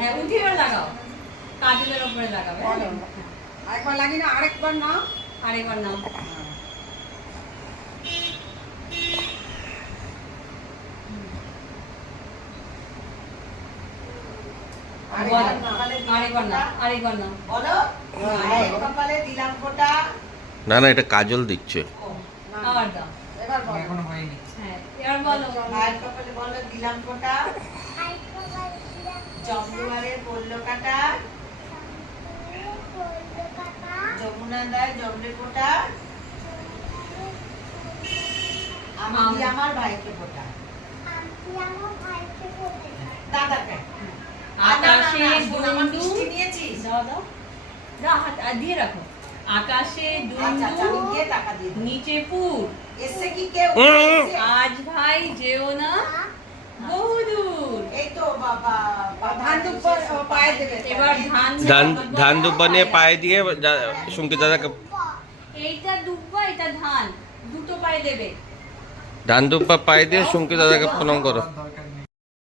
হ্যাঁ উঠে এবার লাগাও, কাজলের উপরে লাগাবে। আরেকবার লাগি না, আরেকবার নাও, আরেকবার নাও। আরেকবার নাও, আরেকবার নাও। বলো কপালে দিলাম ফোঁটা। না না, এটা কাজল দিচ্ছে। আবার দাও। এবার বলো, এখনো হয়নি। হ্যাঁ এবার বলো। ভাইয়ের কপালে বলো দিলাম ফোঁটা, জমদুয়ারে পড়লো কাটা, যমুনা দায় জমলে ফোঁটা, আমি আমার ভাইকে ফোঁটা। দাদাকে আকাশে আমার ডুমডুম, মিষ্টি নিয়েছিস? দাও দাও দাও, হাত দিয়ে রাখো। আকাশে আচ্ছা আচ্ছা, আমি ডুমডুম, গিয়ে টাকা দিয়ে দেবো। নিচে পুর, এসছে কি কেউ? আজ ভাই যেও না বহুদূর। এই তো বাবা, ধান দুব্বা পায়ে দেবে। এবার ধান দুব্বা নিয়ে পায়ে দিয়ে সুমকি দাদাকে এইটা দুব্বা, এটা ধান, দুটো পায়ে দেবে। ধান দুব্বা পায়ে দিয়ে সুমকি দাদাকে প্রণাম করো।